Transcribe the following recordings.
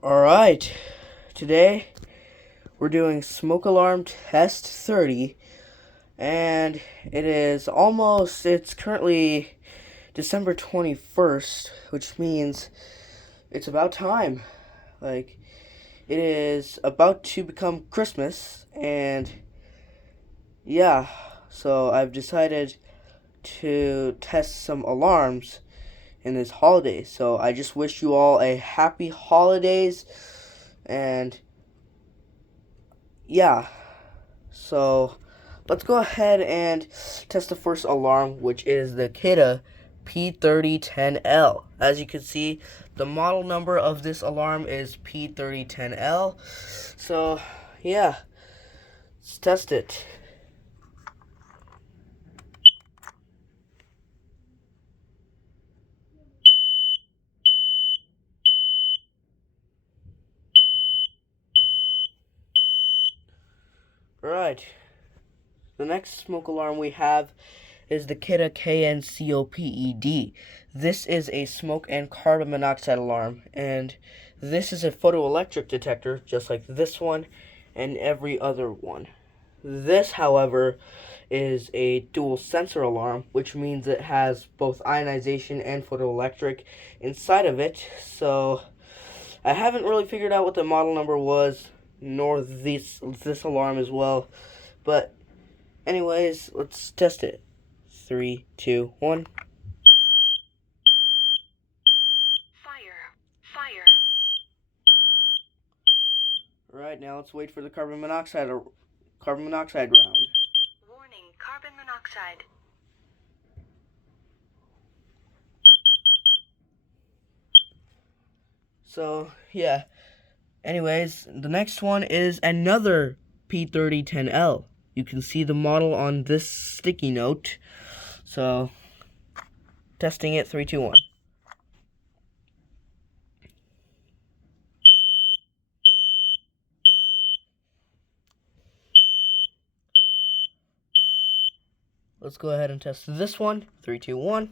Alright, today we're doing smoke alarm test 30, and it's currently December 21st, which means it's about time. Like, it is about to become Christmas, and yeah, so I've decided to test some alarms in this holiday. So I just wish you all a happy holidays, and yeah. So let's go ahead and test the first alarm, which is the Kidde P3010L. As you can see, the model number of this alarm is P3010L. So yeah, let's test it. Alright, the next smoke alarm we have is the Kidde KNCOPED. This is a smoke and carbon monoxide alarm, and this is a photoelectric detector, just like this one and every other one. This, however, is a dual sensor alarm, which means it has both ionization and photoelectric inside of it. So I haven't really figured out what the model number was, nor this alarm as well. But anyways, let's test it. 3, 2, 1. Fire. Alright, now let's wait for the carbon monoxide round. Warning, carbon monoxide. So, yeah. Anyways, the next one is another P3010L. You can see the model on this sticky note. So, testing it, 3, 2, 1. Let's go ahead and test this one. 3, 2, 1.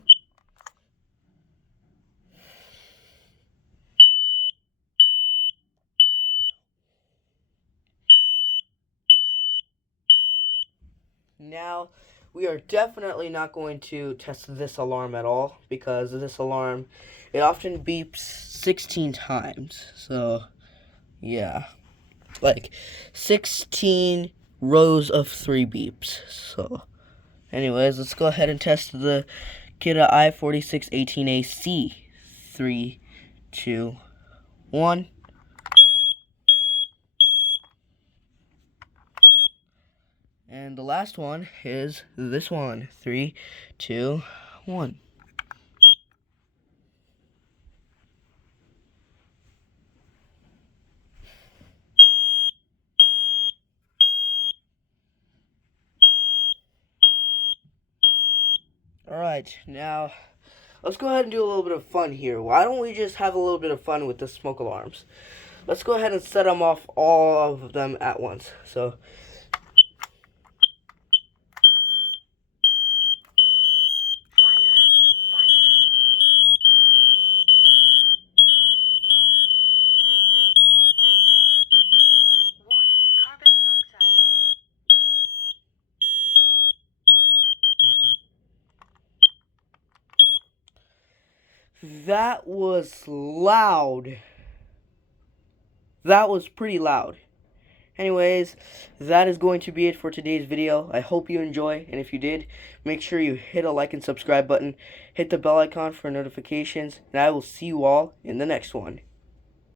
Now, we are definitely not going to test this alarm at all, because this alarm, it often beeps 16 times. So, yeah. Like, 16 rows of 3 beeps. So, anyways, let's go ahead and test the Kidde i4618AC. 3, 2, 1. And the last one is this one. 3, 2, 1. Alright, now let's go ahead and do a little bit of fun here. Why don't we just have a little bit of fun with the smoke alarms? Let's go ahead and set them off, all of them at once. So, Fire. Warning, carbon monoxide. that was loud. That was pretty loud. Anyways, that is going to be it for today's video. I hope you enjoy, and if you did, make sure you hit a like and subscribe button, hit the bell icon for notifications, and I will see you all in the next one.